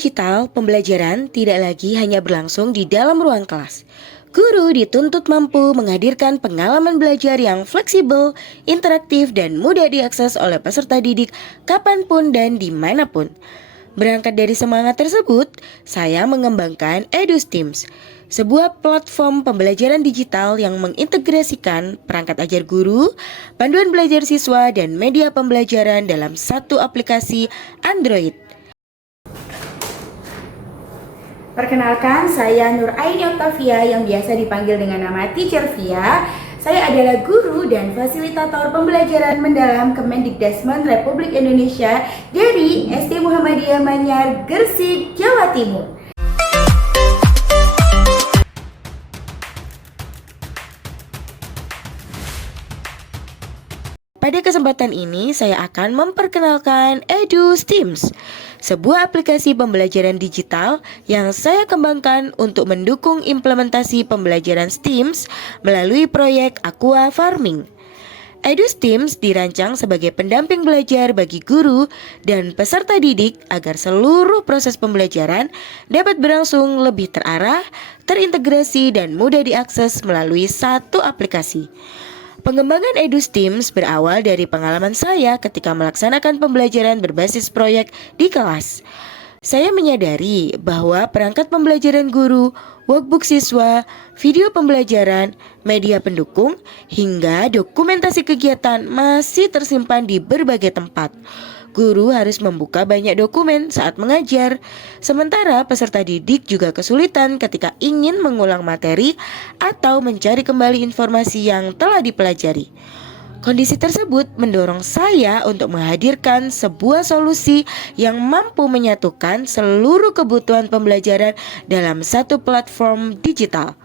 digital, pembelajaran tidak lagi hanya berlangsung di dalam ruang kelas. Guru dituntut mampu menghadirkan pengalaman belajar yang fleksibel, interaktif, dan mudah diakses oleh peserta didik kapanpun dan dimanapun. Berangkat dari semangat tersebut, saya mengembangkan EduSteams, sebuah platform pembelajaran digital yang mengintegrasikan perangkat ajar guru, panduan belajar siswa, dan media pembelajaran dalam satu aplikasi Android. Perkenalkan, saya Nur Aini Octavia yang biasa dipanggil dengan nama Teacher Via. Saya adalah guru dan fasilitator pembelajaran mendalam Kemendikbudristek Republik Indonesia dari SD Muhammadiyah Manyar, Gresik, Jawa Timur. Pada kesempatan ini, saya akan memperkenalkan EduSteams, sebuah aplikasi pembelajaran digital yang saya kembangkan untuk mendukung implementasi pembelajaran STEAMS melalui proyek Aqua Farming. EduSteams dirancang sebagai pendamping belajar bagi guru dan peserta didik agar seluruh proses pembelajaran dapat berlangsung lebih terarah, terintegrasi, dan mudah diakses melalui satu aplikasi. Pengembangan EduSteams berawal dari pengalaman saya ketika melaksanakan pembelajaran berbasis proyek di kelas. Saya menyadari bahwa perangkat pembelajaran guru, workbook siswa, video pembelajaran, media pendukung, hingga dokumentasi kegiatan masih tersimpan di berbagai tempat. Guru harus membuka banyak dokumen saat mengajar, sementara peserta didik juga kesulitan ketika ingin mengulang materi atau mencari kembali informasi yang telah dipelajari. Kondisi tersebut mendorong saya untuk menghadirkan sebuah solusi yang mampu menyatukan seluruh kebutuhan pembelajaran dalam satu platform digital.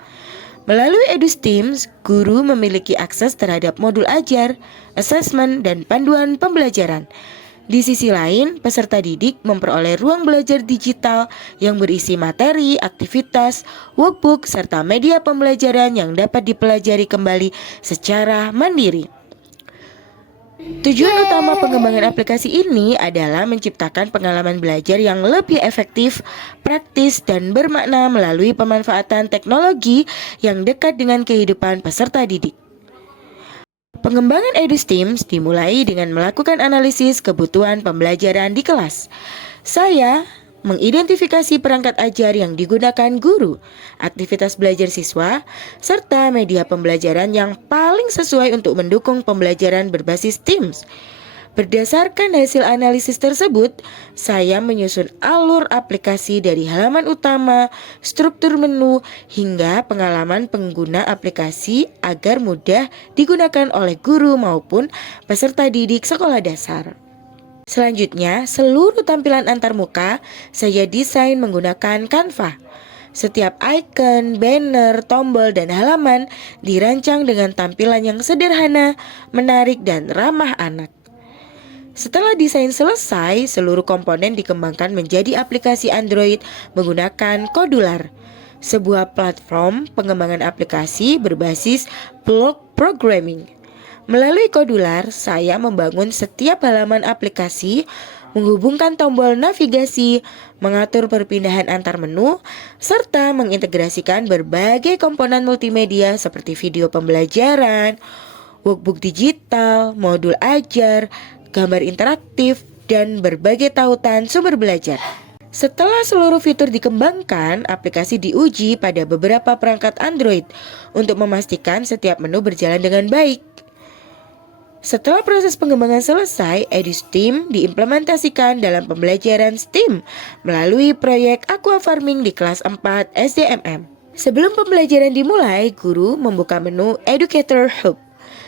Melalui EduSteams, guru memiliki akses terhadap modul ajar, asesmen, dan panduan pembelajaran. Di sisi lain, peserta didik memperoleh ruang belajar digital yang berisi materi, aktivitas, workbook, serta media pembelajaran yang dapat dipelajari kembali secara mandiri. Tujuan utama pengembangan aplikasi ini adalah menciptakan pengalaman belajar yang lebih efektif, praktis, dan bermakna melalui pemanfaatan teknologi yang dekat dengan kehidupan peserta didik. Pengembangan EduSteams dimulai dengan melakukan analisis kebutuhan pembelajaran di kelas. Saya mengidentifikasi perangkat ajar yang digunakan guru, aktivitas belajar siswa, serta media pembelajaran yang paling sesuai untuk mendukung pembelajaran berbasis Teams. Berdasarkan hasil analisis tersebut, saya menyusun alur aplikasi dari halaman utama, struktur menu, hingga pengalaman pengguna aplikasi agar mudah digunakan oleh guru maupun peserta didik sekolah dasar. Selanjutnya, seluruh tampilan antarmuka saya desain menggunakan Canva. Setiap icon, banner, tombol, dan halaman dirancang dengan tampilan yang sederhana, menarik, dan ramah anak. Setelah desain selesai, seluruh komponen dikembangkan menjadi aplikasi Android menggunakan Kodular, sebuah platform pengembangan aplikasi berbasis block programming. Melalui Kodular, saya membangun setiap halaman aplikasi, menghubungkan tombol navigasi, mengatur perpindahan antar menu, serta mengintegrasikan berbagai komponen multimedia seperti video pembelajaran, workbook digital, modul ajar, gambar interaktif, dan berbagai tautan sumber belajar. Setelah seluruh fitur dikembangkan, aplikasi diuji pada beberapa perangkat Android untuk memastikan setiap menu berjalan dengan baik. Setelah proses pengembangan selesai, EduSteam diimplementasikan dalam pembelajaran STEAM melalui proyek Aqua Farming di kelas 4 SDMM. Sebelum pembelajaran dimulai, guru membuka menu Educator Hub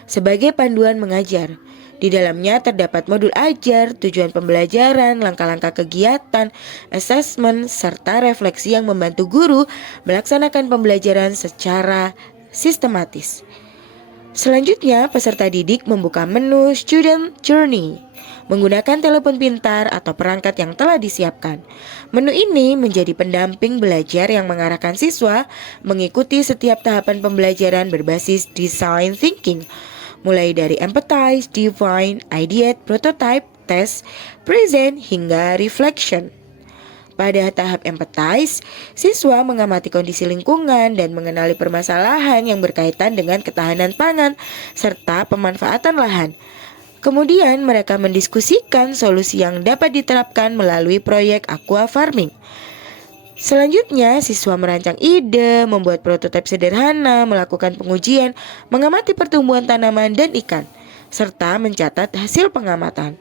sebagai panduan mengajar. Di dalamnya terdapat modul ajar, tujuan pembelajaran, langkah-langkah kegiatan, asesmen, serta refleksi yang membantu guru melaksanakan pembelajaran secara sistematis. Selanjutnya, peserta didik membuka menu Student Journey menggunakan telepon pintar atau perangkat yang telah disiapkan. Menu ini menjadi pendamping belajar yang mengarahkan siswa mengikuti setiap tahapan pembelajaran berbasis design thinking, mulai dari empathize, define, ideate, prototype, test, present, hingga reflection. Pada tahap empathize, siswa mengamati kondisi lingkungan dan mengenali permasalahan yang berkaitan dengan ketahanan pangan serta pemanfaatan lahan. Kemudian mereka mendiskusikan solusi yang dapat diterapkan melalui proyek aqua farming. Selanjutnya, siswa merancang ide, membuat prototipe sederhana, melakukan pengujian, mengamati pertumbuhan tanaman dan ikan, serta mencatat hasil pengamatan.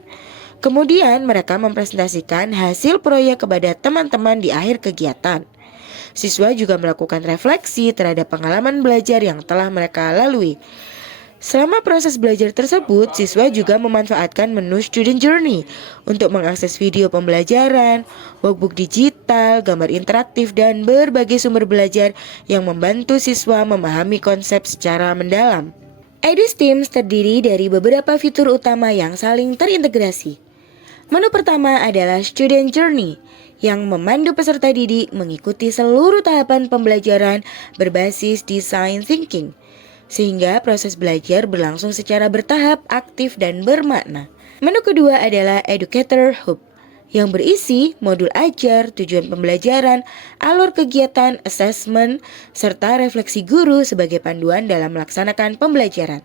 Kemudian mereka mempresentasikan hasil proyek kepada teman-teman di akhir kegiatan. Siswa juga melakukan refleksi terhadap pengalaman belajar yang telah mereka lalui. Selama proses belajar tersebut, siswa juga memanfaatkan menu Student Journey untuk mengakses video pembelajaran, workbook digital, gambar interaktif, dan berbagai sumber belajar yang membantu siswa memahami konsep secara mendalam. EduSteams terdiri dari beberapa fitur utama yang saling terintegrasi. Menu pertama adalah Student Journey yang memandu peserta didik mengikuti seluruh tahapan pembelajaran berbasis design thinking, sehingga proses belajar berlangsung secara bertahap, aktif, dan bermakna. Menu kedua adalah Educator Hub yang berisi modul ajar, tujuan pembelajaran, alur kegiatan, assessment, serta refleksi guru sebagai panduan dalam melaksanakan pembelajaran.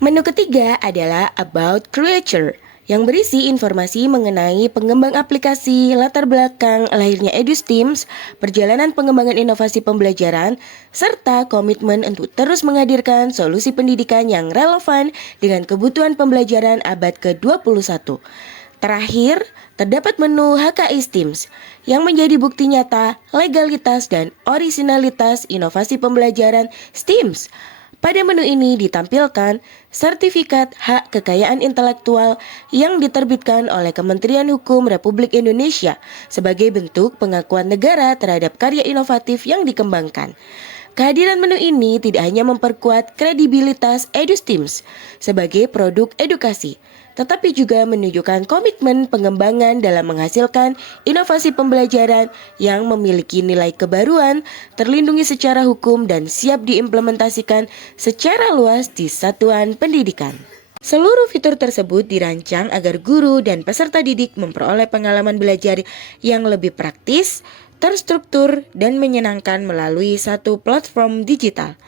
Menu ketiga adalah About Creature yang berisi informasi mengenai pengembang aplikasi, latar belakang lahirnya EduSteams, perjalanan pengembangan inovasi pembelajaran, serta komitmen untuk terus menghadirkan solusi pendidikan yang relevan dengan kebutuhan pembelajaran abad ke-21. Terakhir, terdapat menu HKI STEAMS yang menjadi bukti nyata legalitas dan orisinalitas inovasi pembelajaran STEAMS. Pada menu ini ditampilkan sertifikat hak kekayaan intelektual yang diterbitkan oleh Kementerian Hukum Republik Indonesia sebagai bentuk pengakuan negara terhadap karya inovatif yang dikembangkan. Kehadiran menu ini tidak hanya memperkuat kredibilitas EduSteams sebagai produk edukasi, tetapi juga menunjukkan komitmen pengembangan dalam menghasilkan inovasi pembelajaran yang memiliki nilai kebaruan, terlindungi secara hukum, dan siap diimplementasikan secara luas di satuan pendidikan. Seluruh fitur tersebut dirancang agar guru dan peserta didik memperoleh pengalaman belajar yang lebih praktis, terstruktur, dan menyenangkan melalui satu platform digital.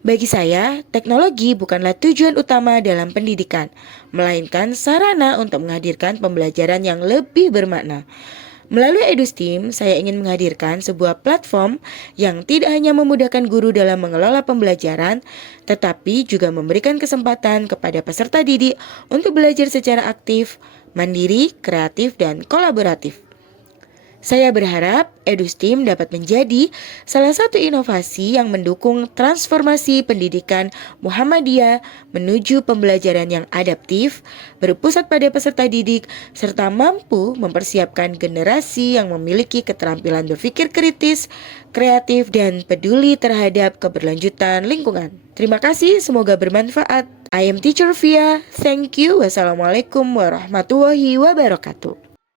Bagi saya, teknologi bukanlah tujuan utama dalam pendidikan, melainkan sarana untuk menghadirkan pembelajaran yang lebih bermakna. Melalui EduSteam, saya ingin menghadirkan sebuah platform yang tidak hanya memudahkan guru dalam mengelola pembelajaran, tetapi juga memberikan kesempatan kepada peserta didik untuk belajar secara aktif, mandiri, kreatif, dan kolaboratif. Saya berharap EduSteam dapat menjadi salah satu inovasi yang mendukung transformasi pendidikan Muhammadiyah menuju pembelajaran yang adaptif, berpusat pada peserta didik, serta mampu mempersiapkan generasi yang memiliki keterampilan berpikir kritis, kreatif, dan peduli terhadap keberlanjutan lingkungan. Terima kasih, semoga bermanfaat. I am Teacher Fia. Thank you. Wassalamualaikum warahmatullahi wabarakatuh.